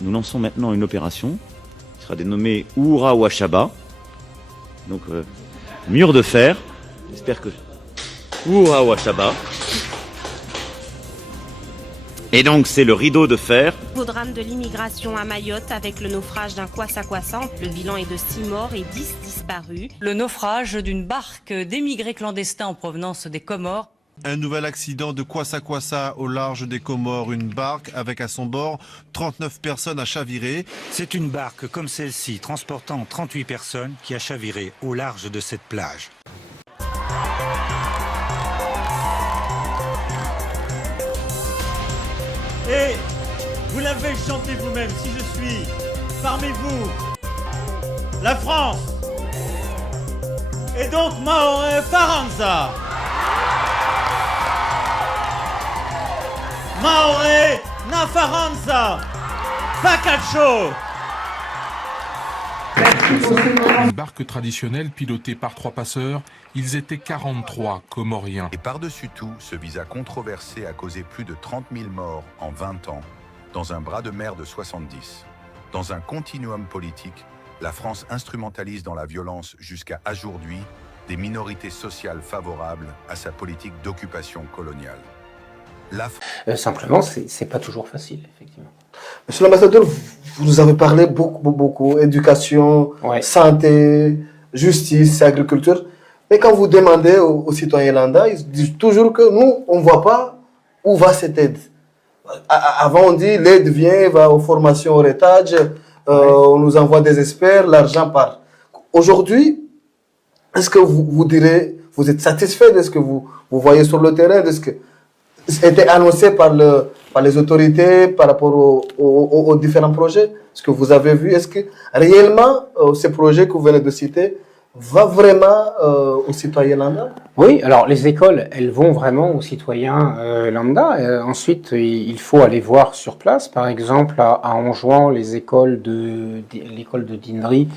Nous lançons maintenant une opération qui sera dénommée Oura Wachaba. Donc, mur de fer. J'espère que... Oura Wachaba. Et donc, c'est le rideau de fer. Au drame de l'immigration à Mayotte avec le naufrage d'un kwassa-kwassa. Le bilan est de 6 morts et 10 disparus. Le naufrage d'une barque d'émigrés clandestins en provenance des Comores. Un nouvel accident de kwassa-kwassa au large des Comores. Une barque avec à son bord 39 personnes à chavirer. C'est une barque comme celle-ci, transportant 38 personnes, qui a chaviré au large de cette plage. Et vous l'avez chanté vous-même, si je suis parmi vous, la France. Et donc Maoré Faranza. Maoré Nafaranza. Pacacho. Une barque traditionnelle pilotée par 3 passeurs, ils étaient 43 Comoriens. Et par-dessus tout, ce visa controversé a causé plus de 30 000 morts en 20 ans, dans un bras de mer de 70. Dans un continuum politique, la France instrumentalise dans la violence jusqu'à aujourd'hui des minorités sociales favorables à sa politique d'occupation coloniale. Simplement, c'est pas toujours facile, effectivement. Monsieur l'ambassadeur, vous nous avez parlé beaucoup, éducation, santé, justice, agriculture. Mais quand vous demandez aux citoyens lambda, ils disent toujours que nous, on ne voit pas où va cette aide. Avant, on dit l'aide vient, va aux formations, au retage, on nous envoie des experts, l'argent part. Aujourd'hui, est-ce que vous direz, vous êtes satisfait de ce que vous voyez sur le terrain, de ce que était annoncé par les autorités par rapport aux différents projets, ce que vous avez vu? Est-ce que réellement, ces projets que vous venez de citer va vraiment aux citoyens lambda? Oui, alors les écoles, elles vont vraiment aux citoyens lambda. Ensuite, il faut aller voir sur place. Par exemple, à Anjouan, l'école de Dinnery,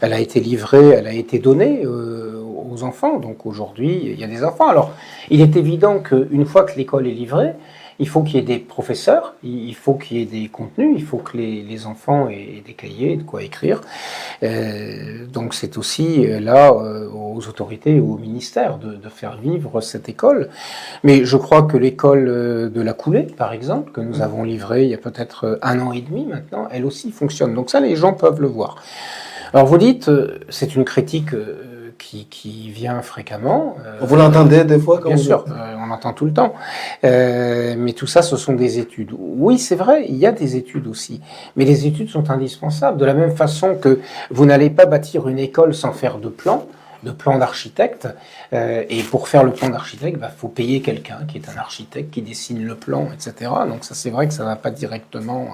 elle a été livrée, elle a été donnée aux enfants. Donc aujourd'hui, il y a des enfants. Alors, il est évident qu'une fois que l'école est livrée, il faut qu'il y ait des professeurs, il faut qu'il y ait des contenus, il faut que les enfants aient des cahiers, de quoi écrire. Donc c'est aussi là aux autorités et au ministère de faire vivre cette école. Mais je crois que l'école de la Coulée, par exemple, que nous avons livrée il y a peut-être 1 an et demi maintenant, elle aussi fonctionne. Donc ça, les gens peuvent le voir. Alors vous dites, c'est une critique qui vient fréquemment. Vous l'entendez des fois quand Bien sûr, on l'entend tout le temps. Mais tout ça, ce sont des études. Oui, c'est vrai, il y a des études aussi. Mais les études sont indispensables. De la même façon que vous n'allez pas bâtir une école sans faire de plan d'architecte. Et pour faire le plan d'architecte, faut payer quelqu'un qui est un architecte, qui dessine le plan, etc. Donc ça, c'est vrai que ça ne va pas directement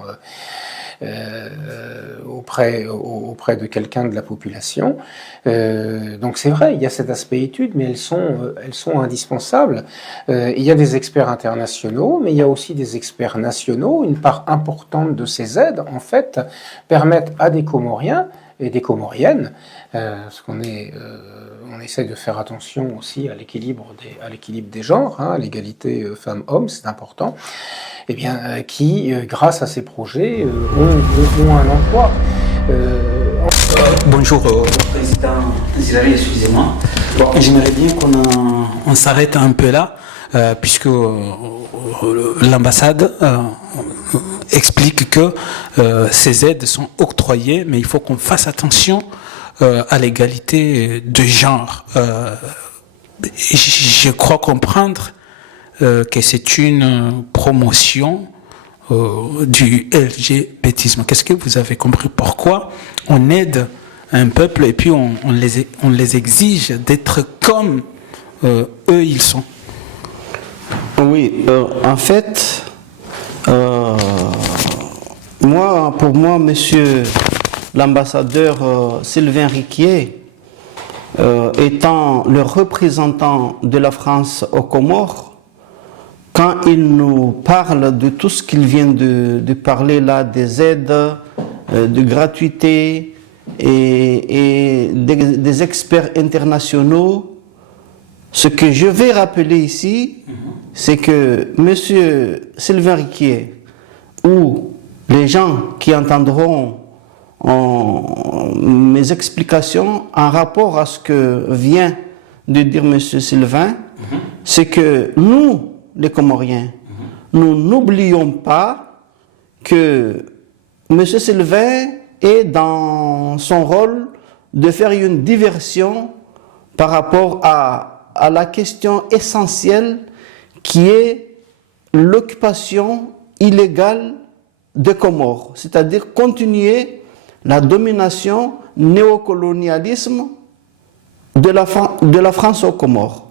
auprès de quelqu'un de la population. Donc c'est vrai, il y a cet aspect études, mais elles sont indispensables. Il y a des experts internationaux, mais il y a aussi des experts nationaux. Une part importante de ces aides, en fait, permettent à des Comoriens et des Comoriennes, parce qu'on on essaie de faire attention aussi à l'équilibre des genres, à l'égalité femmes-hommes, c'est important, et bien, qui, grâce à ces projets, ont un emploi. Bonjour, Président Zilari, excusez-moi. Bon, j'aimerais bien qu'on s'arrête un peu là, puisque l'ambassade explique que ces aides sont octroyées, mais il faut qu'on fasse attention à l'égalité de genre. Je crois comprendre que c'est une promotion du LGBTisme. Qu'est-ce que vous avez compris? Pourquoi on aide un peuple et puis on les exige d'être comme eux ils sont? Oui, en fait, pour moi, monsieur l'ambassadeur Sylvain Riquier, étant le représentant de la France aux Comores, quand il nous parle de tout ce qu'il vient de parler là, des aides, de gratuité et des experts internationaux, ce que je vais rappeler ici, c'est que monsieur Sylvain Riquier ou les gens qui entendront mes explications en rapport à ce que vient de dire M. Sylvain, c'est que nous, les Comoriens, nous n'oublions pas que M. Sylvain est dans son rôle de faire une diversion par rapport à la question essentielle qui est l'occupation illégale des Comores, c'est-à-dire continuer la domination néocolonialisme de la France aux Comores.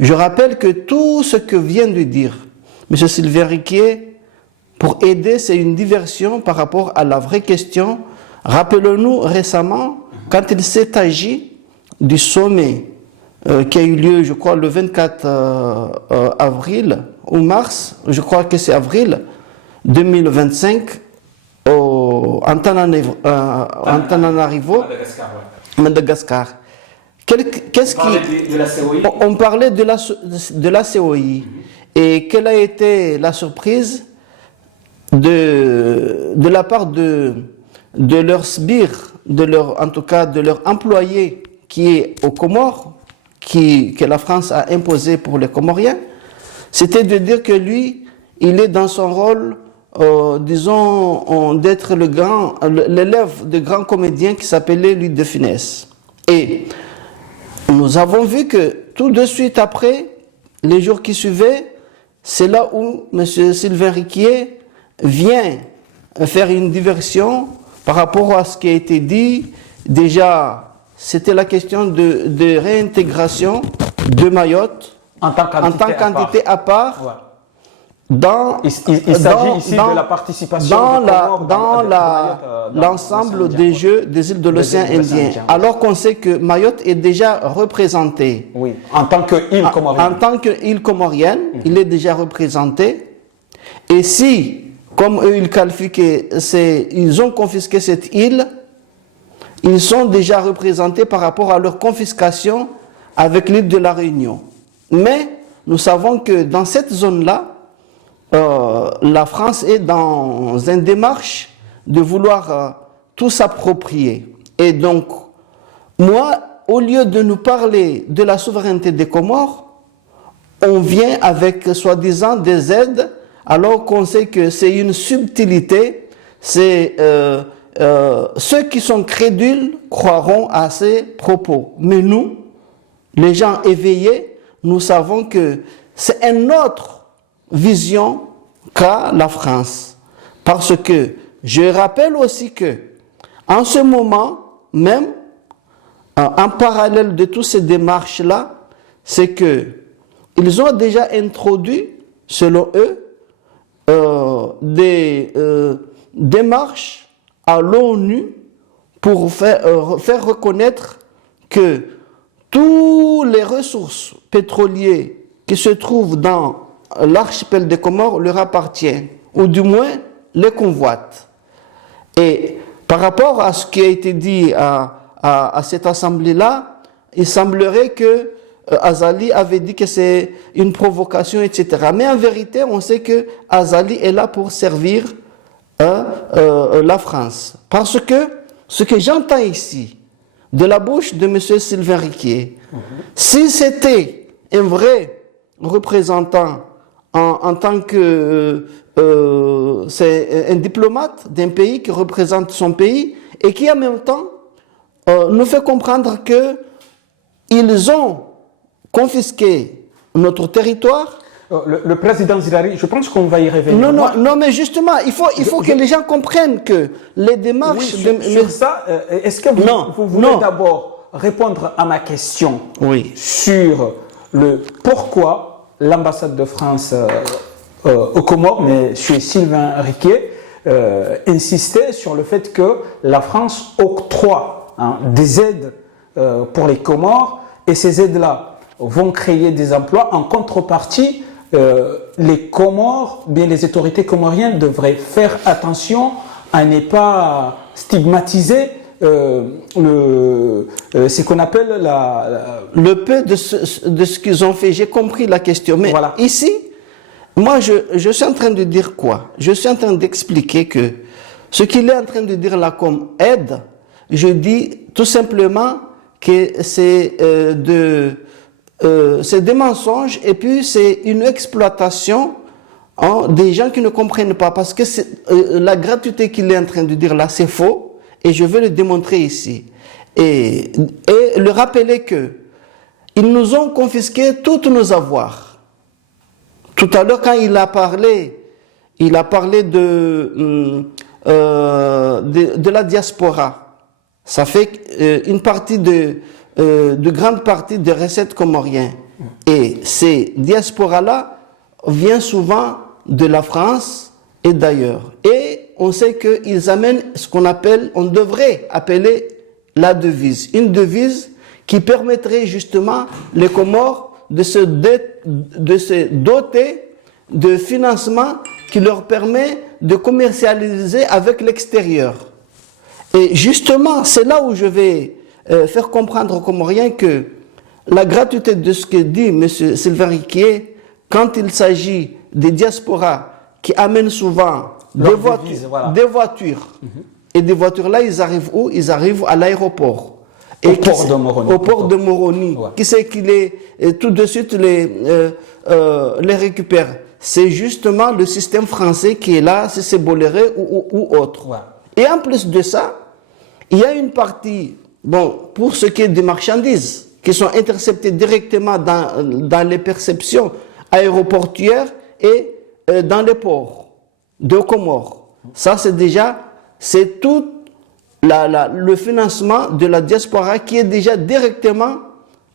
Je rappelle que tout ce que vient de dire M. Sylvain Riquier, pour aider, c'est une diversion par rapport à la vraie question. Rappelons-nous récemment, quand il s'est agi du sommet qui a eu lieu, je crois, le 24 avril ou mars, je crois que c'est avril 2025, Antananarivo, Madagascar. Qu'est-ce qui... On parlait de la COI. Et quelle a été la surprise de la part de leur sbire, en tout cas de leur employé qui est aux Comores, que la France a imposé pour les Comoriens, c'était de dire que lui, il est dans son rôle, disons, d'être l'élève de grands comédiens qui s'appelait Louis de Funès. Et nous avons vu que tout de suite après, les jours qui suivaient, c'est là où M. Sylvain Riquier vient faire une diversion par rapport à ce qui a été dit. Déjà, c'était la question de réintégration de Mayotte en tant qu'entité à part. Ouais. Il s'agit ici de la participation dans l'ensemble des jeux des îles de l'océan Indien. Alors qu'on sait que Mayotte est déjà représentée. Oui, en tant qu'île comorienne. En tant qu'île comorienne, il est déjà représenté. Et si, comme eux ils qualifient ils ont confisqué cette île, ils sont déjà représentés par rapport à leur confiscation avec l'île de la Réunion. Mais nous savons que dans cette zone-là, la France est dans une démarche de vouloir tout s'approprier. Et donc, moi, au lieu de nous parler de la souveraineté des Comores, on vient avec soi-disant des aides, alors qu'on sait que c'est une subtilité. C'est ceux qui sont crédules croiront à ces propos. Mais nous, les gens éveillés, nous savons que c'est une autre vision qu'a la France. Parce que je rappelle aussi que en ce moment même, en parallèle de toutes ces démarches-là, c'est que ils ont déjà introduit, selon eux, des démarches à l'ONU pour faire reconnaître que toutes les ressources pétrolières qui se trouvent dans l'archipel des Comores leur appartient, ou du moins les convoitent. Et par rapport à ce qui a été dit à cette assemblée-là, il semblerait que Azali avait dit que c'est une provocation, etc. Mais en vérité, on sait que Azali est là pour servir la France. Parce que ce que j'entends ici, de la bouche de M. Sylvain Riquier, si c'était un vrai représentant en tant que c'est un diplomate d'un pays qui représente son pays et qui en même temps nous fait comprendre que ils ont confisqué notre territoire. Le président Zilari, je pense qu'on va y revenir. Non, mais justement, il faut que les gens comprennent que les démarches... Sur ça, est-ce que vous voulez d'abord répondre à ma question sur le pourquoi l'ambassade de France aux Comores, M. Sylvain Riquier, insistait sur le fait que la France octroie des aides pour les Comores, et ces aides-là vont créer des emplois. En contrepartie, les Comores, bien les autorités comoriennes devraient faire attention à ne pas stigmatiser ce qu'on appelle le peu de ce qu'ils ont fait. J'ai compris la question, mais ici, moi je suis en train de dire quoi? Je suis en train d'expliquer que ce qu'il est en train de dire là comme aide, je dis tout simplement que c'est des mensonges et puis c'est une exploitation des gens qui ne comprennent pas, parce que la gratuité qu'il est en train de dire là, c'est faux, et je vais le démontrer ici. Et le rappeler que ils nous ont confisqué tous nos avoirs. Tout à l'heure, quand il a parlé de la diaspora. Ça fait une partie de grande partie des recettes comoriennes. Et ces diasporas-là viennent souvent de la France et d'ailleurs. Et on sait qu'ils amènent ce on devrait appeler la devise. Une devise qui permettrait justement les Comores de se doter de financement qui leur permet de commercialiser avec l'extérieur. Et justement, c'est là où je vais faire comprendre aux Comoriens que la gratuité de ce que dit M. Sylvain Riquier, quand il s'agit des diasporas qui amènent souvent des voitures, et des voitures-là, ils arrivent où? Ils arrivent à l'aéroport. Au port de Moroni. Ouais. Qui c'est qui tout de suite les récupère? C'est justement le système français qui est là, c'est Bolloré ou autre. Ouais. Et en plus de ça, il y a une partie, pour ce qui est des marchandises, qui sont interceptées directement dans les perceptions aéroportuaires et dans les ports de Comores. Ça, c'est tout le financement de la diaspora qui est déjà directement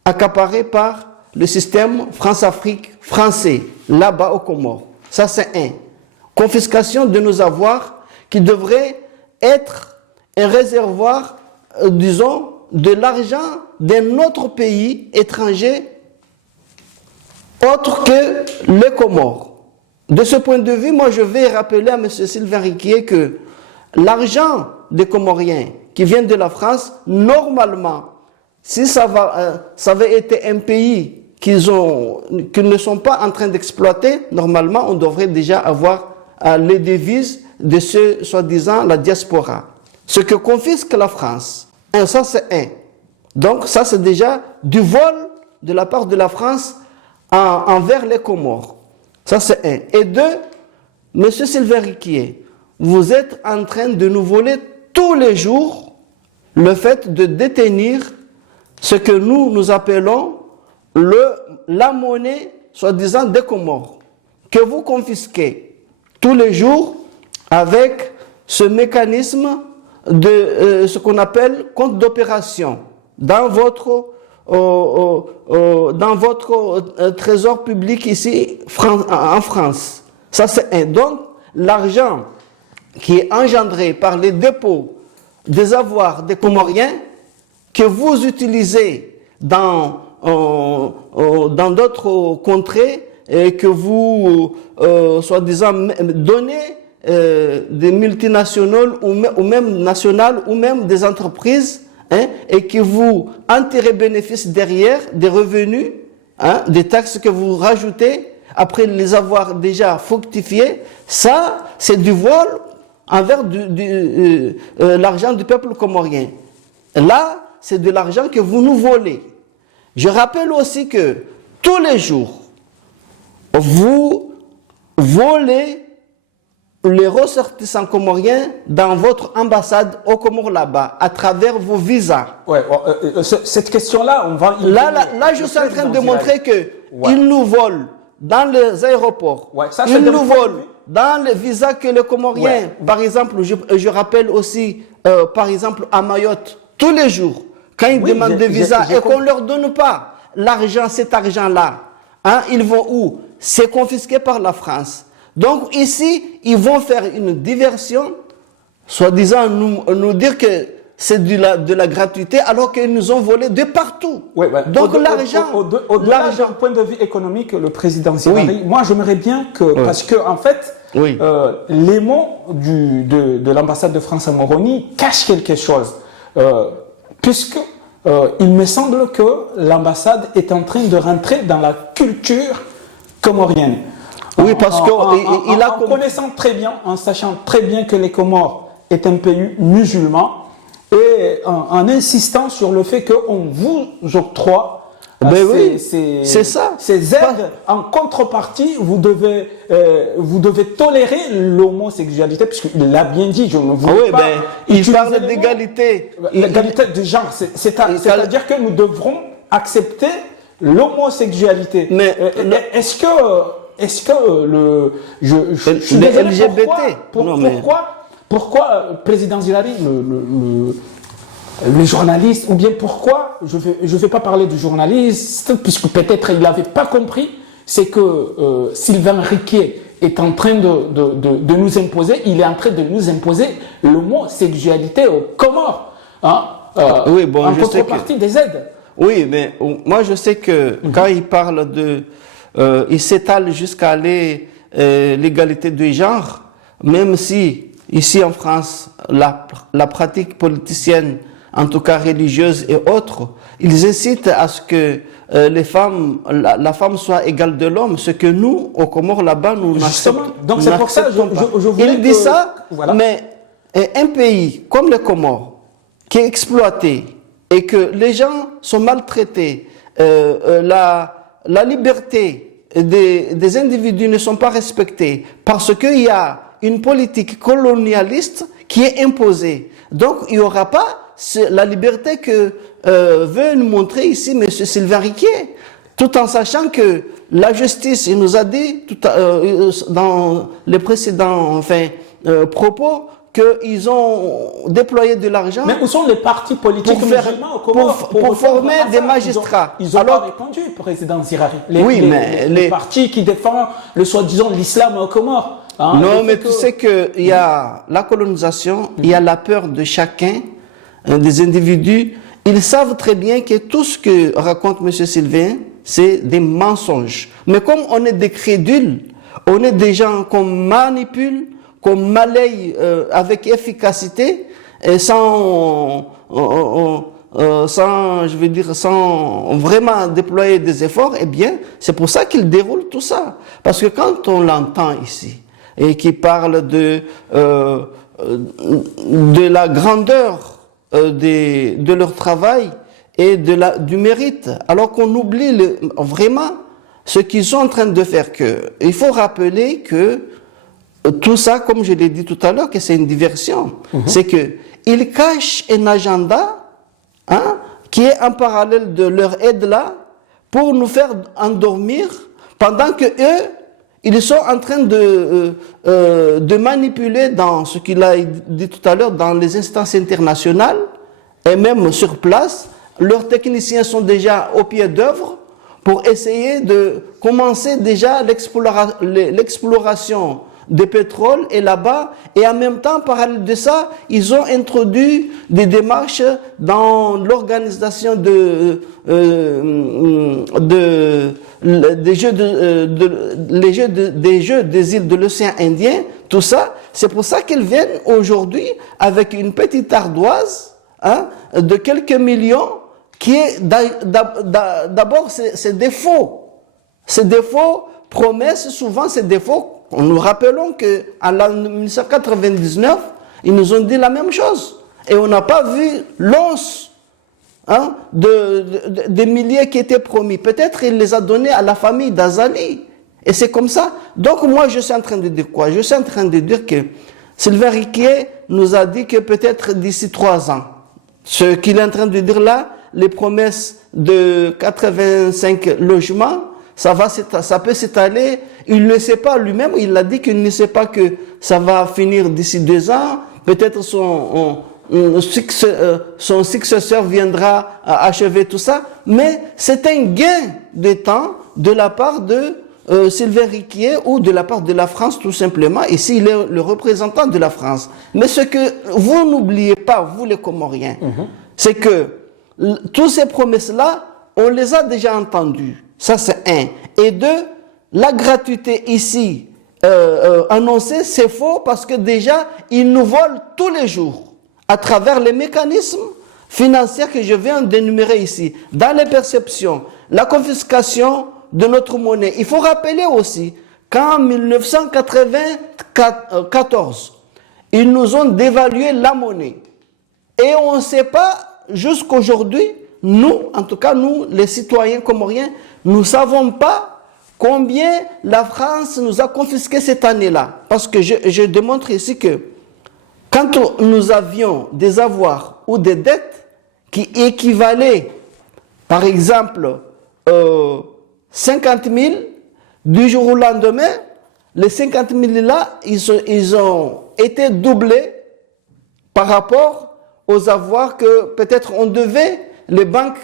accaparé par le système France-Afrique français, là-bas aux Comores. Ça, c'est un. Confiscation de nos avoirs qui devrait être un réservoir, disons, de l'argent d'un autre pays étranger autre que les Comores. De ce point de vue, moi, je vais rappeler à M. Sylvain Riquier que l'argent des Comoriens qui viennent de la France, normalement, si ça avait été un pays qu'ils ne sont pas en train d'exploiter, normalement, on devrait déjà avoir les devises de ce, soi-disant, la diaspora. Ce que confisque la France, ça c'est un. Donc ça c'est déjà du vol de la part de la France envers les Comores. Ça c'est un. Et deux, M. Sylvain Riquier, vous êtes en train de nous voler tous les jours le fait de détenir ce que nous appelons la monnaie, soi-disant, des Comores, que vous confisquez tous les jours avec ce mécanisme de ce qu'on appelle compte d'opération dans votre trésor public ici en France. Ça c'est un. Donc l'argent qui est engendré par les dépôts des avoirs des Comoriens que vous utilisez dans d'autres contrées et que vous, soi-disant, donnez des multinationales ou même nationales ou même des entreprises, et que vous en tirez bénéfice derrière des revenus, des taxes que vous rajoutez après les avoir déjà fructifiés. Ça, c'est du vol envers l'argent du peuple comorien. Là, c'est de l'argent que vous nous volez. Je rappelle aussi que tous les jours, vous volez les ressortissants comoriens dans votre ambassade aux Comores là-bas, à travers vos visas. Ouais, cette question-là, on va... Là, je suis en train de montrer qu'ils nous volent dans les aéroports. Ouais, ils nous volent dans les visas que les Comoriens, par exemple, je rappelle aussi, par exemple, à Mayotte, tous les jours, quand ils demandent des visas et qu'on ne leur donne pas l'argent, cet argent-là, ils vont où? C'est confisqué par la France. Donc ici, ils vont faire une diversion, soi-disant nous dire que c'est de la gratuité, alors qu'ils nous ont volé de partout. Donc l'argent... Au-delà d'un point de vue économique, le président Sylvain, moi j'aimerais bien que... Parce que en fait, les mots de l'ambassade de France à Moroni cachent quelque chose. Puisque il me semble que l'ambassade est en train de rentrer dans la culture comorienne. Oui, parce en connaissant très bien, en sachant très bien que les Comores est un pays musulman et en insistant sur le fait qu'on vous octroie ces aides, en contrepartie, vous devez tolérer l'homosexualité, puisqu'il l'a bien dit, je ne veux pas... il parle d'égalité. L'égalité de genre, c'est-à-dire que nous devrons accepter l'homosexualité. Mais est-ce que je suis désolé, LGBT pourquoi président Zilari, les journalistes, ou bien pourquoi, je vais pas parler du journaliste, puisque peut-être il n'avait pas compris, c'est que Sylvain Riquier est en train de nous imposer, il est en train de nous imposer l'homosexualité aux Comores, en contrepartie des aides. Oui, mais moi je sais que quand il parle il s'étale jusqu'à l'égalité de genre, même si ici en France, la pratique politicienne, en tout cas religieuse et autres, ils incitent à ce que la femme soit égale de l'homme, ce que nous, aux Comores là-bas, nous n'acceptons pas. Donc c'est pour ça que je voulais Il dit ça, voilà. Mais un pays comme les Comores, qui est exploité et que les gens sont maltraités, la liberté des individus ne sont pas respectées parce qu'il y a une politique colonialiste qui est imposée. Donc il n'y aura pas la liberté que veut nous montrer ici M. Sylvain Riquier, tout en sachant que la justice, il nous a dit dans les précédents propos qu'ils ont déployé de l'argent. Mais où sont les partis politiques pour former des magistrats? Ils ont pas répondu, président Zilari. Les partis qui défendent le soi-disant l'islam aux Comores. Non, mais tu sais qu'il y a la colonisation, il y a la peur de chacun, des individus. Ils savent très bien que tout ce que raconte M. Sylvain, c'est des mensonges. Mais comme on est des crédules, on est des gens qu'on manipule, qu'on malaye avec efficacité, et sans vraiment déployer des efforts, eh bien, c'est pour ça qu'ils déroulent tout ça. Parce que quand on l'entend ici, et qui parle de la grandeur de leur travail et du mérite, alors qu'on oublie vraiment ce qu'ils sont en train de faire. Il faut rappeler que tout ça, comme je l'ai dit tout à l'heure, que c'est une diversion. C'est qu'ils cachent un agenda qui est en parallèle de leur aide-là pour nous faire endormir pendant que eux, ils sont en train de manipuler dans ce qu'il a dit tout à l'heure, dans les instances internationales et même sur place. Leurs techniciens sont déjà au pied d'œuvre pour essayer de commencer déjà l'exploration de pétrole et là-bas, et en même temps, parallèle de ça, ils ont introduit des démarches dans l'organisation des jeux des îles de l'océan Indien, tout ça. C'est pour ça qu'ils viennent aujourd'hui avec une petite ardoise de quelques millions qui est d'abord c'est des faux. Ces défauts, promesses, souvent c'est des faux. Nous rappelons qu'en 1999, ils nous ont dit la même chose. Et on n'a pas vu l'once des milliers qui étaient promis. Peut-être il les a donnés à la famille d'Azali. Et c'est comme ça. Donc moi, je suis en train de dire quoi? Je suis en train de dire que Sylvain Riquier nous a dit que peut-être d'ici 3 ans, ce qu'il est en train de dire là, les promesses de 85 logements, ça peut s'étaler. Il ne sait pas lui-même, il a dit qu'il ne sait pas que ça va finir d'ici 2 ans. Peut-être son successeur viendra achever tout ça. Mais c'est un gain de temps de la part de Sylvain Riquier ou de la part de la France tout simplement. Ici, il est le représentant de la France. Mais ce que vous n'oubliez pas, vous les Comoriens, c'est que toutes ces promesses-là, on les a déjà entendues. Ça, c'est 1. Et 2, la gratuité ici annoncée, c'est faux parce que déjà, ils nous volent tous les jours à travers les mécanismes financiers que je viens d'énumérer ici. Dans les perceptions, la confiscation de notre monnaie. Il faut rappeler aussi qu'en 1994, ils nous ont dévalué la monnaie. Et on ne sait pas, jusqu'aujourd'hui, nous, en tout cas nous, les citoyens comoriens, nous ne savons pas combien la France nous a confisqué cette année-là. Parce que je démontre ici que quand nous avions des avoirs ou des dettes qui équivalaient, par exemple, 50 000, du jour au lendemain, les 50 000 là, ils ont été doublés par rapport aux avoirs que peut-être on devait les banques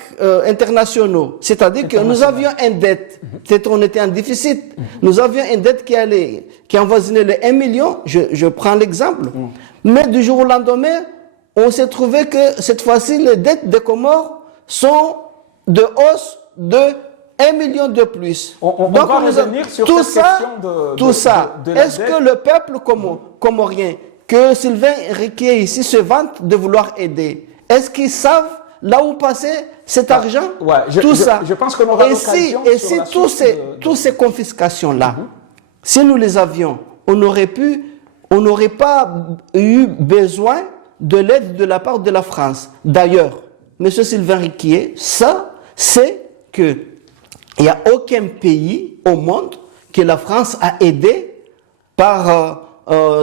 internationaux. C'est-à-dire que nous avions une dette, peut-être on était en déficit, nous avions une dette qui avoisinait les 1 million, je prends l'exemple, mais du jour au lendemain, on s'est trouvé que cette fois-ci, les dettes des Comores sont de hausse de 1 million de plus. On va revenir sur tout cette ça, question tout ça. Est-ce dette. que le peuple comorien, que Sylvain Riquier ici se vante de vouloir aider, est-ce qu'ils savent là où passer cet argent? Je pense qu'on aura l'occasion. Et si toutes ces confiscations-là, si nous les avions, on n'aurait pas eu besoin de l'aide de la part de la France. D'ailleurs, M. Sylvain Riquier, ça, c'est que il n'y a aucun pays au monde que la France a aidé par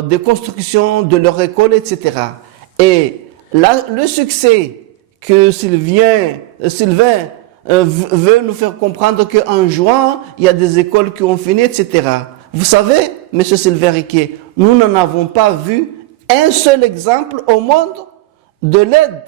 des constructions de leur école, etc. Et là, le succès que Sylvain veut nous faire comprendre qu'en juin, il y a des écoles qui ont fini, etc. Vous savez, M. Sylvain Riquier, nous n'en avons pas vu un seul exemple au monde de l'aide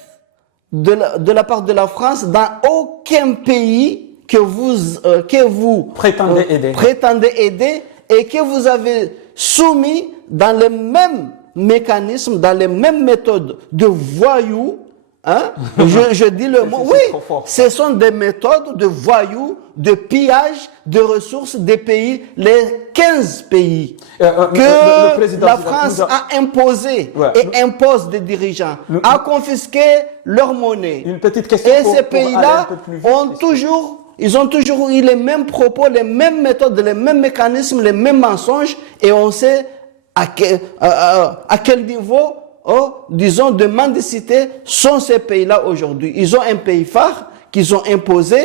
de la part de la France dans aucun pays que vous prétendez aider et que vous avez soumis dans les mêmes mécanismes, dans les mêmes méthodes de voyous. Hein? Je dis le mot. Oui, ce sont des méthodes de voyous, de pillage de ressources des pays, les 15 pays que la France a imposé et impose des dirigeants, a confisqué leur monnaie. Une petite question. Et ces pays-là ils ont toujours eu les mêmes propos, les mêmes méthodes, les mêmes mécanismes, les mêmes mensonges, et on sait à quel niveau, disons, de mendicité sont ces pays-là aujourd'hui. Ils ont un pays phare qu'ils ont imposé.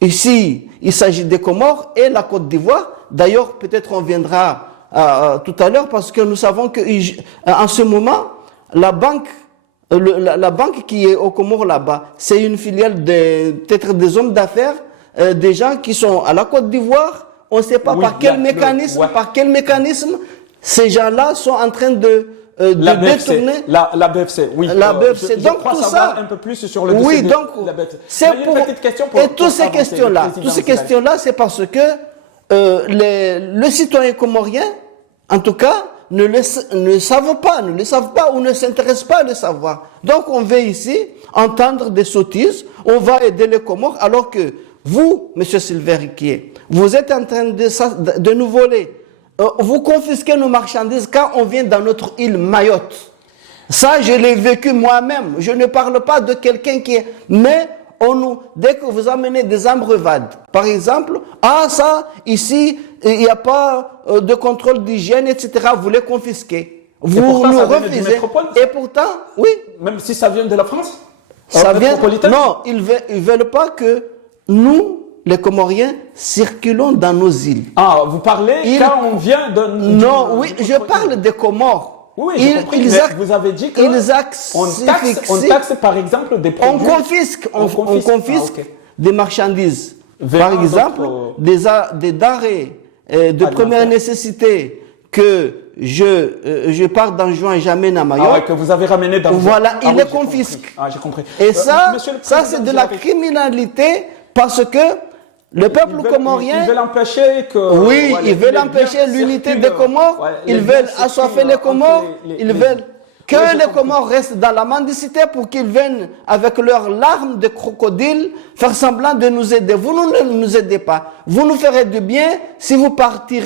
Ici, il s'agit des Comores et la Côte d'Ivoire. D'ailleurs, peut-être on viendra tout à l'heure parce que nous savons que en ce moment, la banque qui est aux Comores là-bas, c'est une filiale peut-être des hommes d'affaires, des gens qui sont à la Côte d'Ivoire. On ne sait pas par quel mécanisme ces gens-là sont en train de détourner la BFC. Oui, la BFC. Je donc crois tout savoir ça, un peu plus sur le dossier de la BFC. C'est pour et toutes ces questions-là, c'est parce que le citoyen comorien, en tout cas, ne savent pas ou ne s'intéressent pas à le savoir. Donc on veut ici entendre des sottises, on va aider les Comores, alors que vous, M. Sylvain Riquier, vous êtes en train de nous voler. Vous confisquez nos marchandises quand on vient dans notre île Mayotte. Ça, je l'ai vécu moi-même. Je ne parle pas de quelqu'un qui est... Mais dès que vous amenez des embrevades, par exemple, ça, ici, il n'y a pas de contrôle d'hygiène, etc., vous les confisquez. Vous nous refusez. Et pourtant, oui. Même si ça vient de la France? Ça vient... Non, ils ne veulent pas que nous, les Comoriens, circulons dans nos îles. Ah, vous parlez quand on vient de... Non, oui, je parle des Comores. Oui, j'ai compris, mais vous avez dit qu'on taxe par exemple des produits. On confisque des marchandises. Par exemple, des denrées de première nécessité que je pars dans juin et j'amène à Mayotte. Que vous avez ramené dans Voilà, ils les confisquent. J'ai compris. Et ça c'est de la criminalité parce que le peuple comorien... Ils veulent empêcher que... Oui, ils veulent empêcher l'unité des Comores, ils veulent assoiffer les Comores, ils veulent que les Comores restent dans la mendicité pour qu'ils viennent avec leurs larmes de crocodile faire semblant de nous aider. Vous ne nous aidez pas. Vous nous ferez du bien si vous partez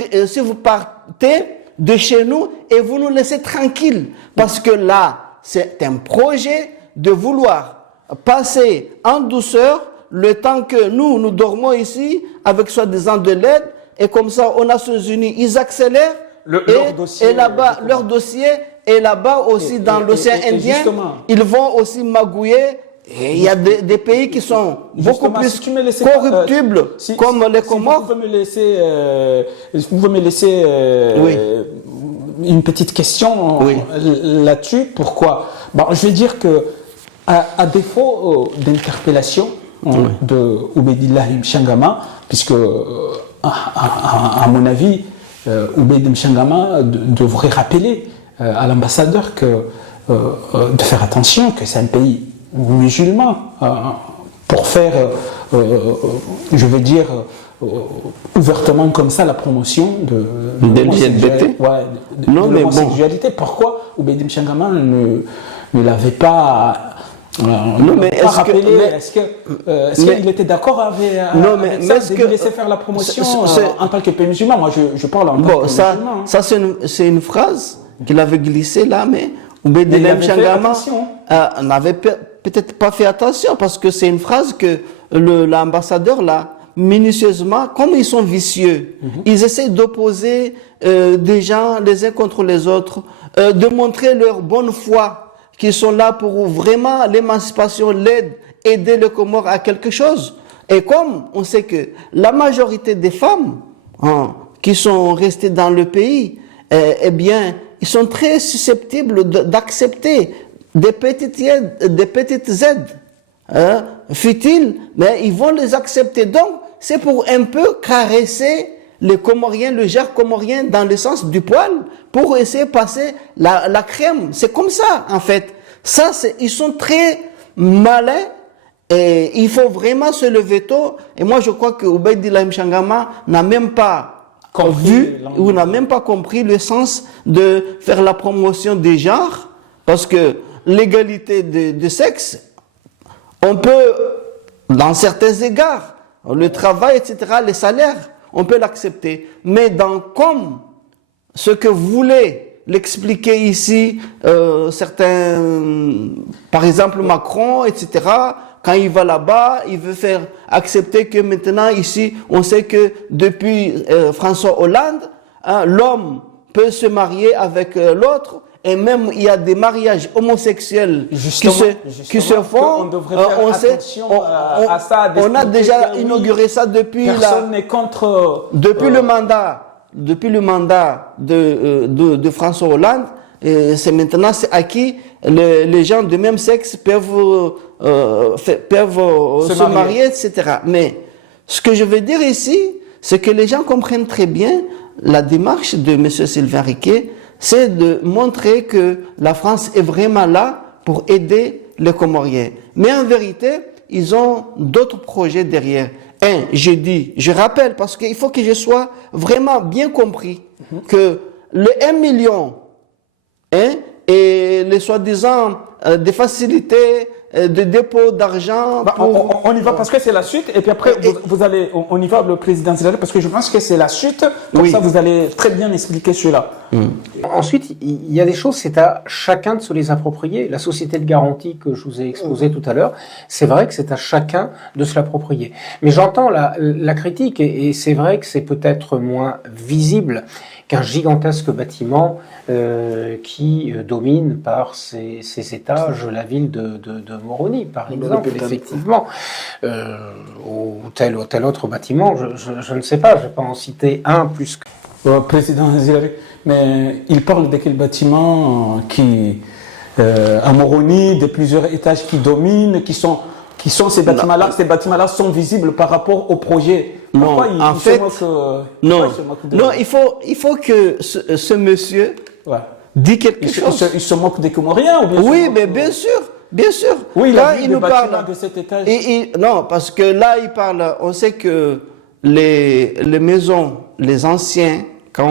de chez nous et vous nous laissez tranquilles. Parce que là, c'est un projet de vouloir passer en douceur le temps que nous dormons ici, avec soi-disant de l'aide, et comme ça, aux Nations Unies, ils accélèrent, et là-bas, leur dossier et là-bas aussi dans l'océan Indien, ils vont aussi magouiller. Et il y a des pays qui sont beaucoup plus corruptibles, comme les Comores. Si vous pouvez me laisser une petite question là-dessus. Pourquoi? Je vais dire que à défaut d'interpellation de Obeidillah Mchangama, puisque à mon avis, Obeid Mchangama devrait rappeler à l'ambassadeur de faire attention, que c'est un pays musulman, pour faire, je veux dire, ouvertement comme ça la promotion de l'homosexualité. Pourquoi Obeid Mchangama ne l'avait pas rappelé? Est-ce qu'il était d'accord avec ça, de lui laisser faire la promotion en tant que pays musulman? Moi, je parle en tant que musulman. Ça, c'est une phrase qu'il avait glissée là, mais Obeidillah Mchangama n'avait peut-être pas fait attention, parce que c'est une phrase que l'ambassadeur là, minutieusement, comme ils sont vicieux, ils essaient d'opposer des gens les uns contre les autres, de montrer leur bonne foi, qu'ils sont là pour vraiment l'émancipation, l'aide, aider le Comore à quelque chose. Et comme on sait que la majorité des femmes qui sont restées dans le pays, eh bien, ils sont très susceptibles d'accepter des petites aides, futiles, mais ils vont les accepter. Donc, c'est pour un peu caresser les Comoriens, le genre comorien dans le sens du poil, pour essayer de passer la crème. C'est comme ça, en fait. Ils sont très malins, et il faut vraiment se lever tôt. Et moi, je crois que Obeidillah Mchangama n'a même pas n'a même pas compris le sens de faire la promotion des genres, parce que l'égalité de sexe, on peut, dans certains égards, le travail, etc., les salaires, on peut l'accepter. Mais comme ce que voulait l'expliquer ici certains, par exemple Macron, etc., quand il va là-bas, il veut faire accepter que maintenant, ici, on sait que depuis François Hollande, l'homme peut se marier avec l'autre, et même il y a des mariages homosexuels qui se font. On devrait faire attention à ça. On a déjà inauguré ça depuis le mandat de François Hollande. C'est acquis. Les gens de même sexe peuvent se marier, etc. Mais ce que je veux dire ici, c'est que les gens comprennent très bien la démarche de M. Sylvain Riquet, c'est de montrer que la France est vraiment là pour aider les Comoriens. Mais en vérité, ils ont d'autres projets derrière. Je rappelle, parce qu'il faut que je sois vraiment bien compris, que le 1 million et les soi-disant des facilités de dépôt d'argent. On y va parce que c'est la suite, et puis après on y va le président Zilari, parce que je pense que c'est la suite, comme ça vous allez très bien expliquer cela. Ensuite, il y a des choses, c'est à chacun de se les approprier. La société de garantie que je vous ai exposée tout à l'heure, c'est vrai que c'est à chacun de se l'approprier. Mais j'entends la critique, et c'est vrai que c'est peut-être moins visible qu'un gigantesque bâtiment qui domine par ses étages la ville de Moroni, par exemple, effectivement, ou tel autre bâtiment, je ne sais pas, je ne vais pas en citer un plus que... Président Zilari, mais il parle de quel bâtiment à Moroni, de plusieurs étages qui dominent, qui sont ces bâtiments-là. Ces bâtiments-là sont visibles par rapport au projet. Pourquoi il faut que ce monsieur dit quelque chose. Il se moque des Comoriens, ou bien? Oui, mais bien sûr. Oui, là, il nous parle de cet étage. Non, parce que là, il parle. On sait que les maisons, les anciens, quand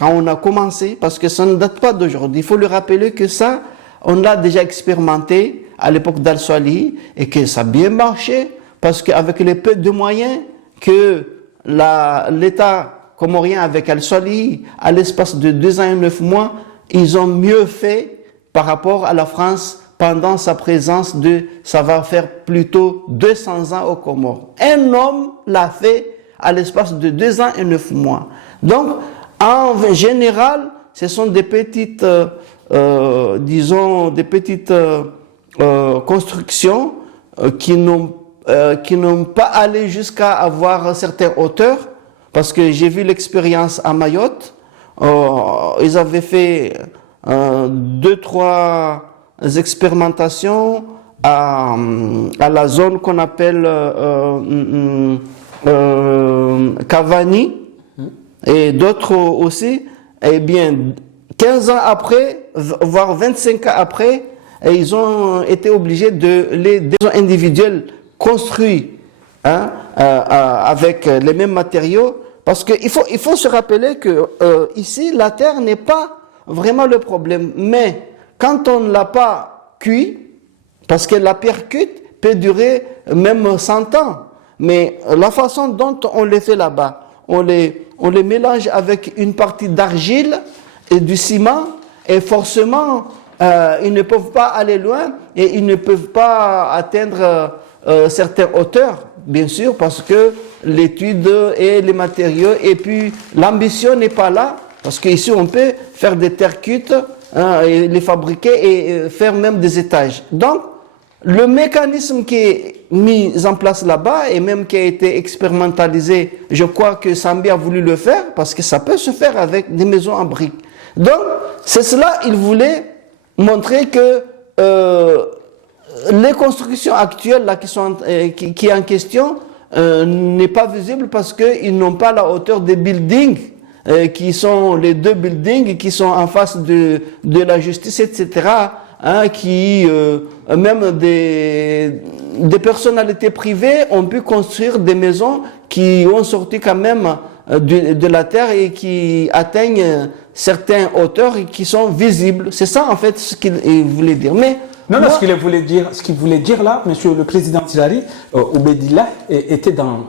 on a commencé, parce que ça ne date pas d'aujourd'hui. Il faut lui rappeler que ça, on l'a déjà expérimenté à l'époque d'Al-Swali, et que ça a bien marché, parce qu'avec les peu de moyens que l'État comorien avec Al-Swali, à l'espace de 2 ans et 9 mois, ils ont mieux fait par rapport à la France pendant sa présence ça va faire plutôt 200 ans aux Comores. Un homme l'a fait à l'espace de 2 ans et 9 mois. Donc, en général, ce sont des petites, disons, des petites constructions qui n'ont pas allé jusqu'à avoir certaines hauteurs, parce que j'ai vu l'expérience à Mayotte. Ils avaient fait 2-3 expérimentations à la zone qu'on appelle Cavani et d'autres aussi. Eh bien, 15 ans après, voire 25 ans après, ils ont été obligés de les maisons individuelles construites avec les mêmes matériaux. Parce qu'il faut se rappeler que ici, la terre n'est pas vraiment le problème. Mais quand on ne l'a pas cuit, parce que la pierre cuite peut durer même 100 ans. Mais la façon dont on les fait là-bas, on les mélange avec une partie d'argile et du ciment, et forcément, ils ne peuvent pas aller loin et ils ne peuvent pas atteindre certaines hauteurs, bien sûr, parce que l'étude et les matériaux, et puis l'ambition n'est pas là, parce qu'ici on peut faire des terres cuites, et les fabriquer et faire même des étages. Donc, le mécanisme qui est mis en place là-bas et même qui a été expérimentalisé, je crois que Sambi a voulu le faire parce que ça peut se faire avec des maisons en briques. Donc, c'est cela, il voulait montrer que les constructions actuelles là, qui est en question n'est pas visible parce qu'ils n'ont pas la hauteur des buildings qui sont les 2 buildings qui sont en face de la justice, etc. Qui même des personnalités privées ont pu construire des maisons qui ont sorti quand même de la terre et qui atteignent certaines hauteurs et qui sont visibles. C'est ça en fait ce qu'il voulait dire. Mais non, ce qu'il voulait dire là, Monsieur le Président Tillari, Oubedillah était dans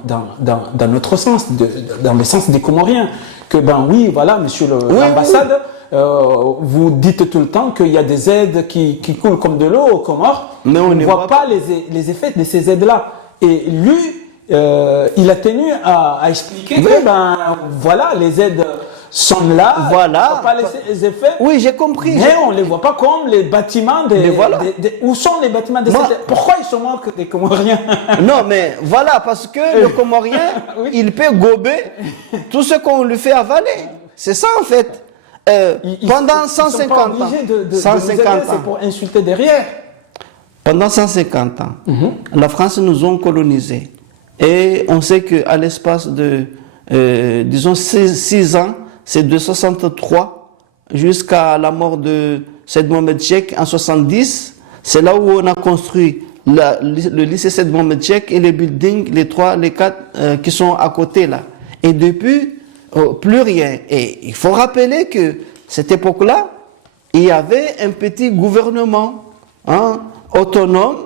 notre sens, dans le sens des Comoriens. Que ben oui, voilà, Monsieur l'ambassade. Vous dites tout le temps qu'il y a des aides qui coulent comme de l'eau aux Comores, mais on ne voit pas les effets de ces aides-là. Et lui, il a tenu à expliquer que voilà, les aides sont là, voilà. On ne voit pas les effets. Oui, j'ai compris. Mais on ne les voit pas comme les bâtiments où sont les bâtiments des Pourquoi ils sont moins que des Comoriens? Non, mais voilà, parce que le Comorien, il peut gober tout ce qu'on lui fait avaler. C'est ça en fait. Pendant 150 ans. 150 ans. C'est pour insulter derrière. Pendant 150 ans, la France nous a colonisés. Et on sait qu'à l'espace de, disons, 6 ans, c'est de 63 jusqu'à la mort de Said Mohamed Cheikh en 70. C'est là où on a construit le lycée Said Mohamed Cheikh et les buildings, les 3, les 4 qui sont à côté là. Et depuis, plus rien. Et il faut rappeler que cette époque-là, il y avait un petit gouvernement autonome,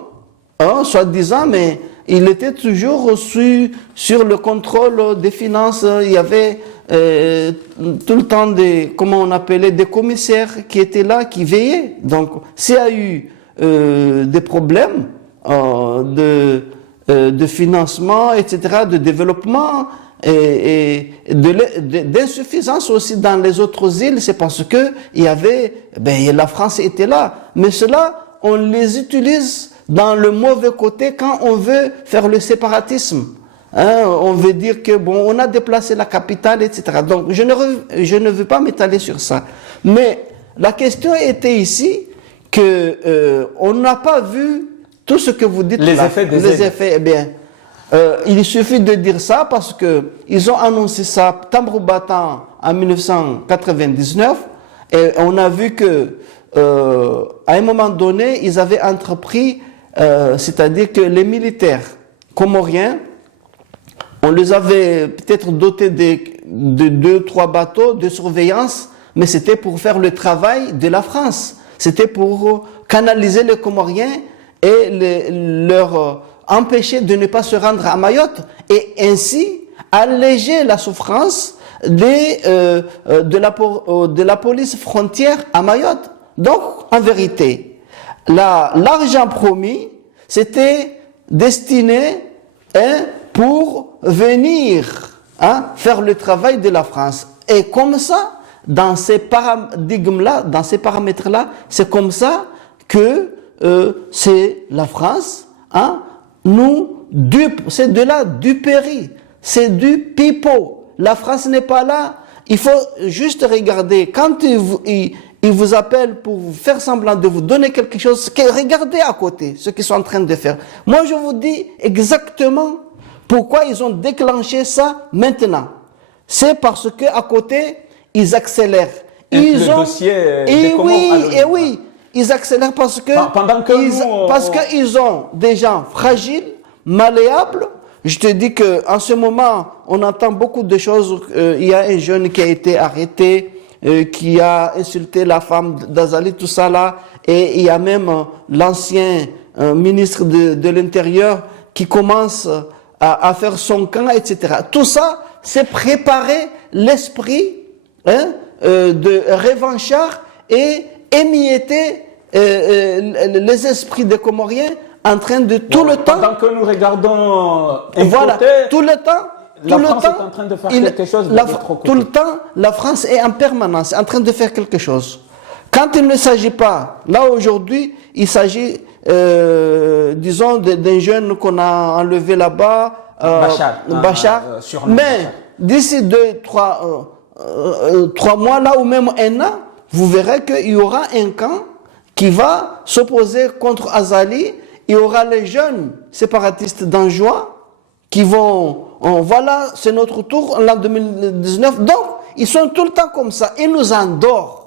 soi-disant, mais il était toujours sur le contrôle des finances. Il y avait tout le temps des commissaires qui étaient là, qui veillaient. Donc, s'il y a eu des problèmes de financement, etc., de développement, et d'insuffisance aussi dans les autres îles, c'est parce que il y avait, la France était là. Mais cela, on les utilise dans le mauvais côté quand on veut faire le séparatisme. On veut dire que on a déplacé la capitale, etc. Donc je ne veux pas m'étaler sur ça. Mais la question était ici que on n'a pas vu tout ce que vous dites les là. Effets des les effets, eh bien. Il suffit de dire ça parce que ils ont annoncé ça tambour battant en 1999 et on a vu que à un moment donné ils avaient entrepris, c'est-à-dire que les militaires comoriens, on les avait peut-être dotés de 2-3 bateaux de surveillance, mais c'était pour faire le travail de la France. C'était pour canaliser les Comoriens et leur empêcher de ne pas se rendre à Mayotte et ainsi alléger la souffrance de la police frontière à Mayotte. Donc, en vérité, l'argent promis, c'était destiné pour venir faire le travail de la France. Et comme ça, dans ces paradigmes-là, dans ces paramètres-là, c'est comme ça que c'est la France, hein, nous dupe, c'est de la duperie, c'est du pipeau. La France n'est pas là. Il faut juste regarder, quand il vous appelle pour faire semblant de vous donner quelque chose, regardez à côté ce qu'ils sont en train de faire. Moi, je vous dis exactement pourquoi ils ont déclenché ça maintenant. C'est parce que à côté, ils accélèrent. Ils ont dossier et oui, ils accélèrent parce que parce qu'ils ont des gens fragiles, malléables. Je te dis que en ce moment, on entend beaucoup de choses. Il y a un jeune qui a été arrêté, qui a insulté la femme d'Azali, tout ça là, et il y a même l'ancien ministre de l'Intérieur qui commence à faire son camp, etc. Tout ça, c'est préparer l'esprit de revanchard et émietter les esprits des Comoriens en train de tout le temps. Pendant que nous regardons voilà, tout le temps. La France est en train de faire quelque chose de trop tout le temps, la France est en permanence en train de faire quelque chose. Quand il ne s'agit pas, là aujourd'hui, il s'agit, disons, d'un jeune qu'on a enlevé là-bas, Bachar. Mais d'ici 3 mois, là ou même un an, vous verrez qu'il y aura un camp qui va s'opposer contre Azali. Il y aura les jeunes séparatistes d'Anjoua qui vont, voilà, c'est notre tour en l'an 2019. Donc, ils sont tout le temps comme ça. Ils nous endorment.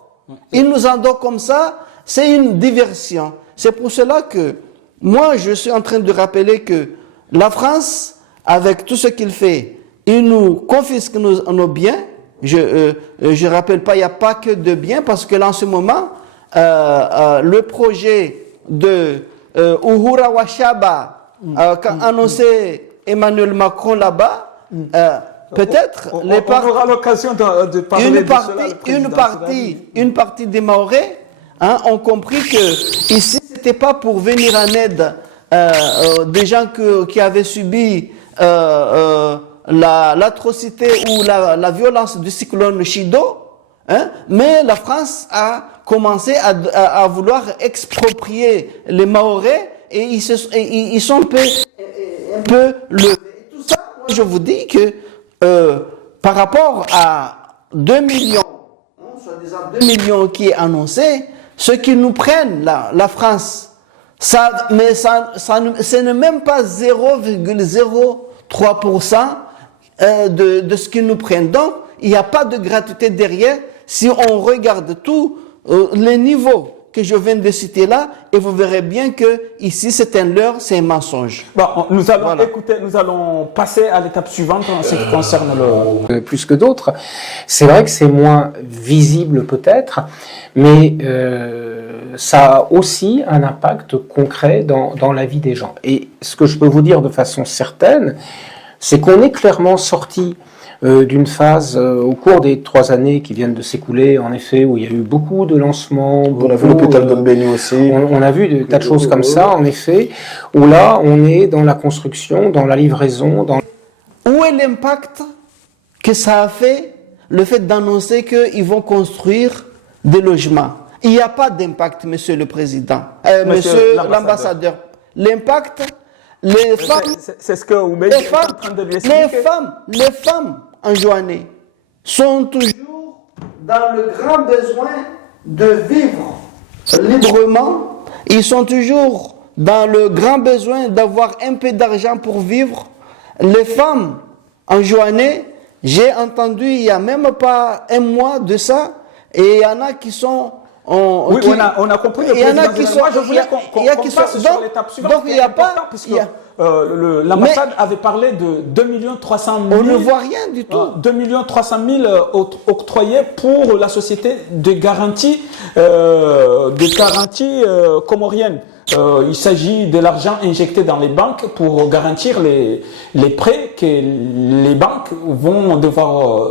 Ils nous endorment comme ça. C'est une diversion. C'est pour cela que moi, je suis en train de rappeler que la France, avec tout ce qu'il fait, il nous confisque nos biens. Je rappelle pas, il n'y a pas que de biens, parce que là, en ce moment, le projet de Uhura Washaba, qu'a annoncé Emmanuel Macron là-bas, peut-être on aura l'occasion de parler de cela, une partie des Mahorais ont compris que ici c'était pas pour venir en aide des gens qui avaient subi l'atrocité ou la violence du cyclone Chido, mais la France a commencé à vouloir exproprier les Mahorais et ils sont un peu levés. Tout ça, moi je vous dis que par rapport à 2 millions, soi-disant 2 millions qui est annoncé, ceux qui nous prennent la France, ce n'est même pas 0,03% de ce qu'ils nous prennent. Donc, il n'y a pas de gratuité derrière. Si on regarde tous les niveaux que je viens de citer là, et vous verrez bien que ici c'est un leurre, c'est un mensonge. Bon, nous allons écouter, nous allons passer à l'étape suivante en ce qui concerne le... Plus que d'autres, c'est vrai que c'est moins visible peut-être, mais ça a aussi un impact concret dans la vie des gens. Et ce que je peux vous dire de façon certaine, c'est qu'on est clairement sorti d'une phase au cours des 3 années qui viennent de s'écouler, en effet, où il y a eu beaucoup de lancements. On a vu l'hôpital d'Ombeni aussi. On a vu des tas de choses comme ça, en effet, où là, on est dans la construction, dans la livraison. Où est l'impact que ça a fait, le fait d'annoncer qu'ils vont construire des logements? Il n'y a pas d'impact, monsieur le président, monsieur l'ambassadeur. L'impact, les femmes, c'est ce que Oumedi est en train de lui expliquer. Les femmes enjoannées sont toujours dans le grand besoin de vivre librement. Ils sont toujours dans le grand besoin d'avoir un peu d'argent pour vivre. Les femmes enjoannées, j'ai entendu il n'y a même pas un mois de ça, et il y en a qui sont... on a compris le président. Moi, je voulais qu'on passe sur l'étape suivante. Donc, il n'y a pas... L'ambassade avait parlé de 2 300 000... On ne voit rien du tout. 2 300 000 octroyés pour la société de garantie comorienne. Il s'agit de l'argent injecté dans les banques pour garantir les prêts que les banques vont devoir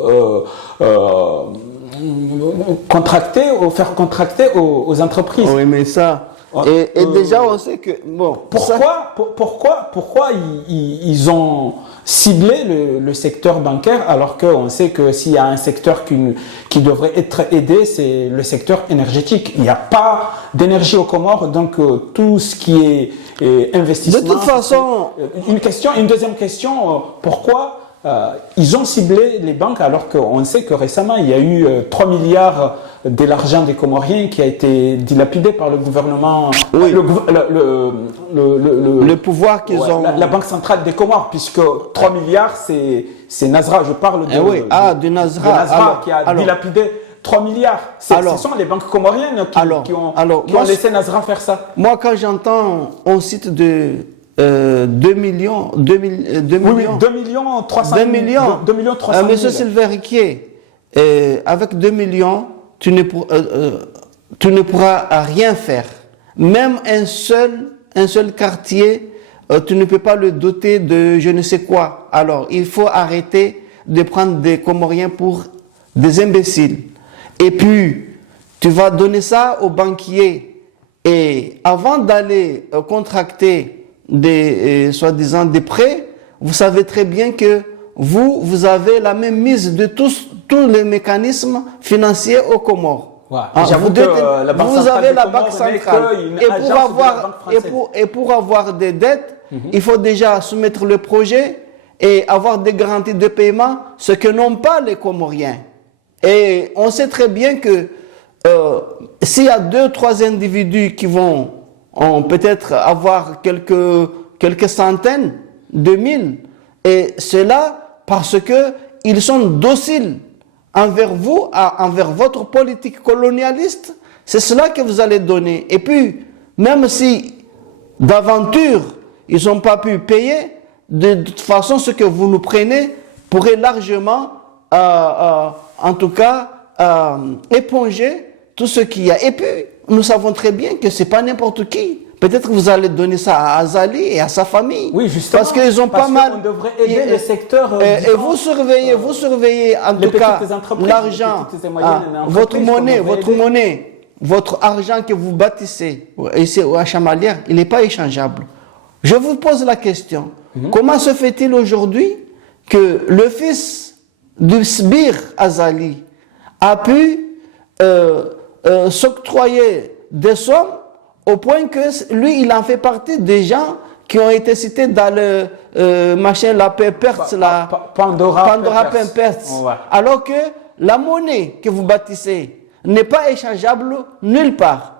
faire contracter aux entreprises. Oui, mais ça, Et déjà, on sait que... Bon, pourquoi ils ont ciblé le secteur bancaire alors qu'on sait que s'il y a un secteur qui devrait être aidé, c'est le secteur énergétique. Il n'y a pas d'énergie aux Comores, donc tout ce qui est investissement... De toute façon... Une deuxième question, pourquoi ils ont ciblé les banques alors qu'on sait que récemment il y a eu 3 milliards de l'argent des Comoriens qui a été dilapidé par le gouvernement, oui. Le pouvoir qu'ils ont... La Banque centrale des Comores, puisque 3 milliards c'est Nazra, je parle de, de Nazra, qui a dilapidé 3 milliards. Ce sont les banques comoriennes qui ont laissé Nazra faire ça. Moi quand j'entends, on cite de 2 millions 300 000. Monsieur Sylvain Riquier, avec 2 millions, tu ne pourras rien faire. Même un seul quartier, tu ne peux pas le doter de je ne sais quoi. Alors, il faut arrêter de prendre des Comoriens pour des imbéciles. Et puis, tu vas donner ça aux banquiers. Et avant d'aller contracter soi-disant des prêts, vous savez très bien que vous avez la même mise de tous les mécanismes financiers aux Comores. Ouais. J'avoue que vous avez la banque centrale. Et pour avoir des dettes, il faut déjà soumettre le projet et avoir des garanties de paiement, ce que n'ont pas les Comoriens. Et on sait très bien que s'il y a 2-3 individus qui vont peut-être avoir quelques centaines de mille, et cela parce que ils sont dociles envers vous, envers votre politique colonialiste. C'est cela que vous allez donner. Et puis, même si d'aventure ils n'ont pas pu payer, de toute façon, ce que vous nous prenez pourrait largement, en tout cas, éponger tout ce qu'il y a. Et puis, nous savons très bien que c'est pas n'importe qui. Peut-être que vous allez donner ça à Azali et à sa famille. Oui, justement. Parce qu'ils ont pas mal. On devrait aider le secteur. Et vous surveillez en tout cas l'argent, votre argent que vous bâtissez ici à Chamalières, il n'est pas échangeable. Je vous pose la question. Comment se fait-il aujourd'hui que le fils du sbire Azali a pu s'octroyer des sommes au point que lui, il en fait partie des gens qui ont été cités dans le machin, la Pempertz, la Pandora Pempertz. Ouais. Alors que la monnaie que vous bâtissez n'est pas échangeable nulle part.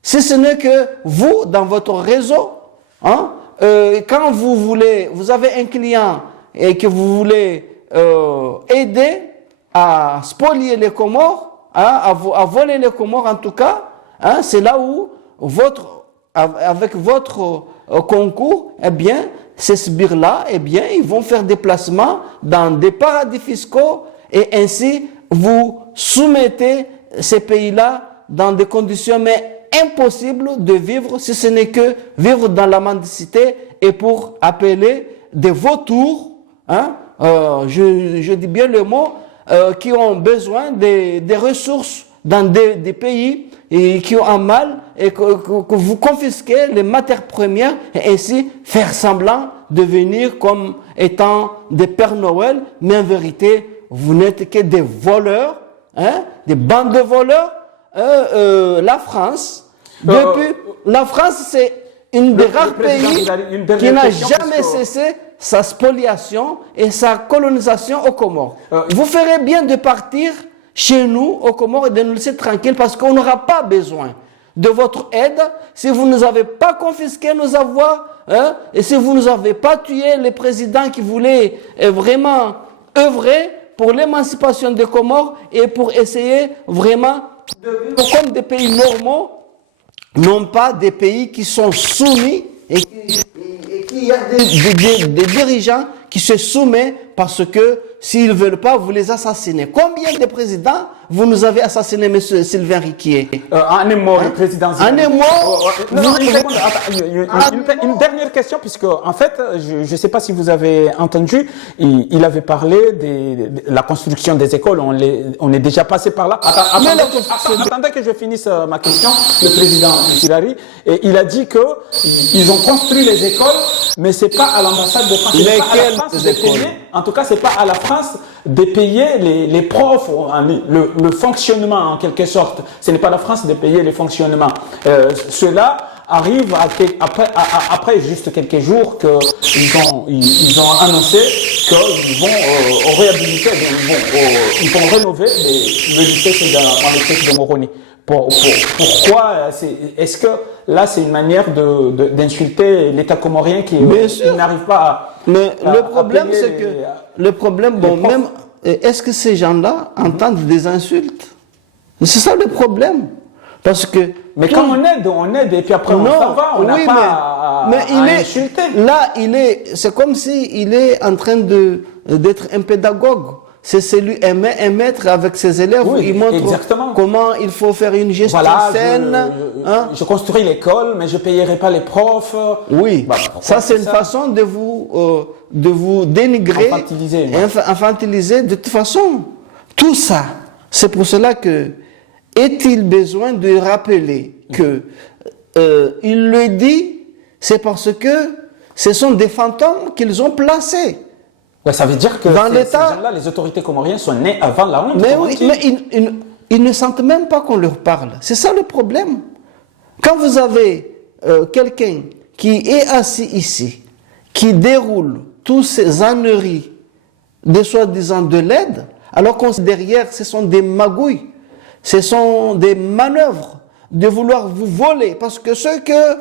Si ce n'est que vous, dans votre réseau, quand vous avez un client et que vous voulez aider à spolier les Comores, à voler les Comores en tout cas, c'est là où avec votre concours, eh bien, ces sbires-là, eh bien, ils vont faire des placements dans des paradis fiscaux et ainsi vous soumettez ces pays-là dans des conditions mais impossibles de vivre, si ce n'est que vivre dans la mendicité et pour appeler des vautours, je dis bien le mot, qui ont besoin des ressources dans des pays et qui ont un mal et que vous confisquez les matières premières et ainsi faire semblant de venir comme étant des Pères Noël, mais en vérité, vous n'êtes que des voleurs, des bandes de voleurs. La France, la France, c'est une des rares pays qui n'a jamais cessé sa spoliation et sa colonisation aux Comores. Vous ferez bien de partir chez nous, aux Comores, et de nous laisser tranquilles parce qu'on n'aura pas besoin de votre aide si vous ne nous avez pas confisqué nos avoirs, et si vous ne nous avez pas tué les présidents qui voulaient vraiment œuvrer pour l'émancipation des Comores et pour essayer vraiment de vivre comme des pays normaux, non pas des pays qui sont soumis et qu'il y a des dirigeants qui se soumettent parce que s'ils ne veulent pas, vous les assassinez. Combien de présidents vous nous avez assassiné, M. Sylvain Riquier? Un est mort, le président. Un est mort. Une dernière question, puisque en fait, je ne sais pas si vous avez entendu, il avait parlé de la construction des écoles. On est déjà passé par là. Attendez que je finisse ma question. Le président Hilary, et il a dit que ils ont construit les écoles, mais c'est pas à l'ambassade de France. En tout cas, c'est pas à la France de payer les profs, le fonctionnement en quelque sorte. Ce n'est pas la France de payer le fonctionnement. Cela arrive après juste quelques jours qu'ils ont annoncé qu'ils vont réhabiliter, ils vont rénover le lycée de Moroni. Pourquoi est-ce que là c'est une manière d'insulter l'État comorien qui n'arrive pas à le problème c'est que le problème même est-ce que ces gens-là entendent des insultes? C'est ça le problème. Parce que mais quand on aide et puis après on s'en va, on n'a pas à insulter. Là, c'est comme si il est en train d'être un pédagogue. C'est celui un maître avec ses élèves. Oui, il montre exactement. Comment il faut faire une gestion saine. Je construis l'école, mais je ne payerai pas les profs. Oui, ça c'est une façon de vous dénigrer, infantiliser. De toute façon, tout ça, c'est pour cela que est-il besoin de rappeler que il le dit, c'est parce que ce sont des fantômes qu'ils ont placés. Ouais, ça veut dire que dans l'État, ces gens-là, les autorités comoriennes sont nées avant la honte. Mais oui, mais ils ne sentent même pas qu'on leur parle. C'est ça le problème. Quand vous avez quelqu'un qui est assis ici, qui déroule tous ces âneries de soi-disant de l'aide, alors qu'on derrière, ce sont des magouilles, ce sont des manœuvres de vouloir vous voler. Parce que ce que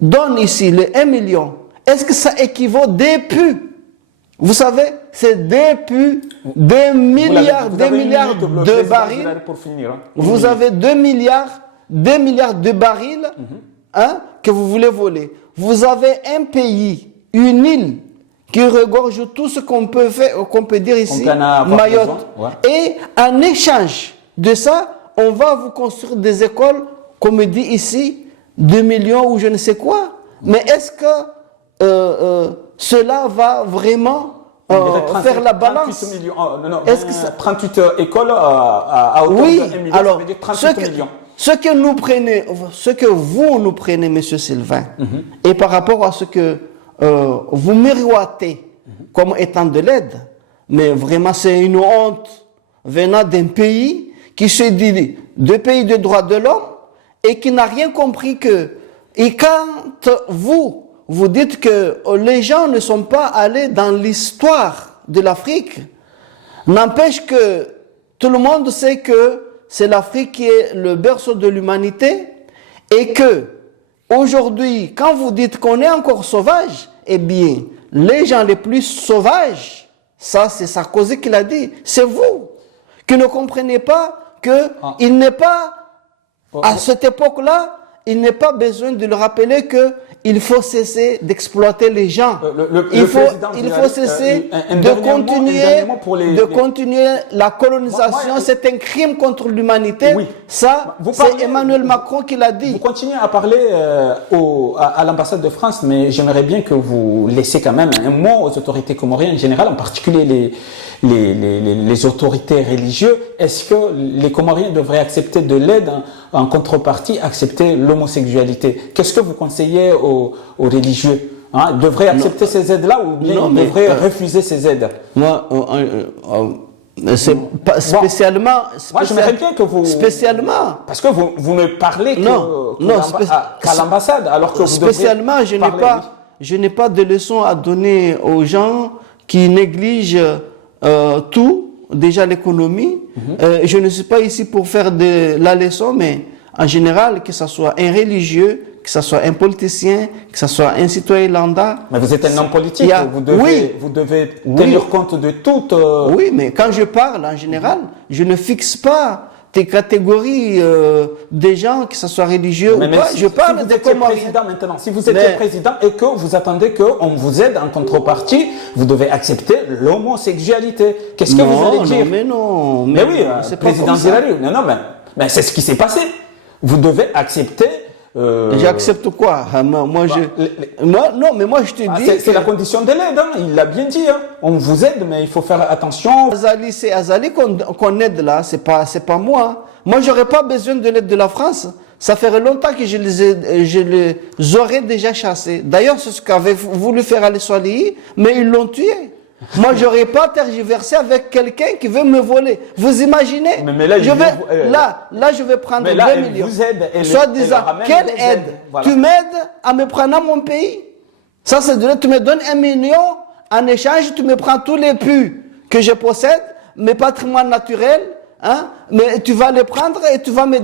donne ici les 1 million, est-ce que ça équivaut depuis? Vous savez, c'est depuis 2 milliards de barils. Vous avez 2 milliards de barils que vous voulez voler. Vous avez un pays, une île, qui regorge tout ce qu'on peut faire, qu'on peut dire ici, Mayotte. Et en échange de ça, on va vous construire des écoles, comme dit ici, 2 millions ou je ne sais quoi. Mais est-ce que cela va vraiment faire la balance? 38 millions. Est-ce que 38 écoles à hauteur de 1 million, alors, ça veut dire 38 millions. Ce que vous nous prenez, M. Sylvain, et par rapport à ce que vous miroitez comme étant de l'aide, mais vraiment c'est une honte venant d'un pays qui se dit de pays de droits de l'homme et qui n'a rien compris que, et quand vous dites que les gens ne sont pas allés dans l'histoire de l'Afrique, n'empêche que tout le monde sait que c'est l'Afrique qui est le berceau de l'humanité et que aujourd'hui, quand vous dites qu'on est encore sauvage, eh bien, les gens les plus sauvages, ça c'est Sarkozy qui l'a dit, c'est vous qui ne comprenez pas qu'il n'est pas, à cette époque-là, il n'est pas besoin de le rappeler que il faut cesser d'exploiter les gens. Il faut cesser de continuer la colonisation. C'est un crime contre l'humanité. Oui. Ça, c'est Emmanuel Macron qui l'a dit. Vous continuez à parler à l'ambassade de France, mais j'aimerais bien que vous laissiez quand même un mot aux autorités comoriennes en général, en particulier les autorités religieuses. Est-ce que les Comoriens devraient accepter de l'aide en contrepartie, accepter l'homosexualité? Qu'est-ce que vous conseillez aux religieux? Ils devraient accepter ces aides-là ou bien ils devraient refuser ces aides? Moi, c'est pas spécialement. Moi, j'aimerais bien que vous. Spécialement. Parce que vous ne parlez qu'à l'ambassade, alors que vous spécialement, je n'ai pas de leçons à donner aux gens qui négligent tout. Déjà l'économie. Je ne suis pas ici pour faire de la leçon, mais en général, que ce soit un religieux, que ce soit un politicien, que ce soit un citoyen lambda. Mais vous êtes un homme politique, vous devez tenir compte de tout. Oui, mais quand je parle en général, je ne fixe pas des catégories des gens, que ce soit religieux ou pas. Je parle des Comoriens. Maintenant, si vous étiez président et que vous attendez qu'on vous aide en contrepartie, vous devez accepter l'homosexualité. Qu'est-ce que vous allez dire? Non, mais oui, président Zirari. Non, mais c'est ce qui s'est passé. Vous devez accepter. J'accepte quoi? Moi, je te dis. C'est la condition de l'aide, hein. Il l'a bien dit. Hein. On vous aide, mais il faut faire attention. C'est Azali qu'on aide là, c'est pas moi. Moi, j'aurais pas besoin de l'aide de la France. Ça ferait longtemps que je les aurais déjà chassés. D'ailleurs, c'est ce qu'avait voulu faire Ali Swalihi, mais ils l'ont tué. Moi, j'aurais pas tergiversé avec quelqu'un qui veut me voler. Vous imaginez? Mais là, je vais prendre 2 millions. Soit disant, quelle aide? Voilà. Tu m'aides à me prendre à mon pays? Ça, c'est donné. Tu me donnes 1 million, en échange, tu me prends tous les puits que je possède, mes patrimoines naturels, hein? Mais tu vas les prendre et tu vas me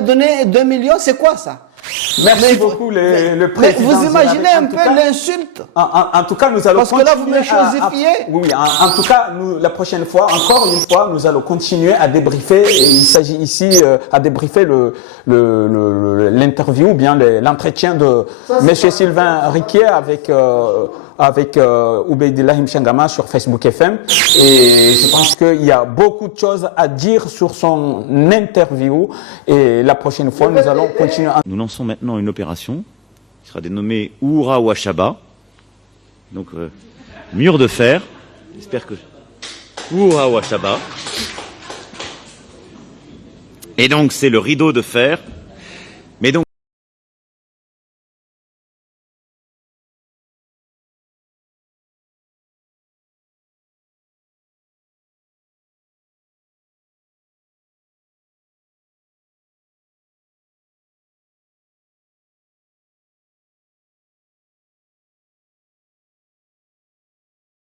donner 2 millions. C'est quoi ça? Merci beaucoup, le président. Vous imaginez un peu l'insulte? En tout cas, nous allons continuer. Parce que là, vous me chosifiez. Oui, en tout cas, la prochaine fois, encore une fois, nous allons continuer à débriefer. Et il s'agit ici à débriefer l'interview ou bien l'entretien de Monsieur Sylvain Riquier avec Oubeidillah Mchangama sur Facebook FM. Et je pense qu'il y a beaucoup de choses à dire sur son interview. Et la prochaine fois, nous allons continuer. Nous lançons maintenant une opération qui sera dénommée Uhura Washaba. Donc, mur de fer. J'espère que... Uhura Washaba. Et donc, c'est le rideau de fer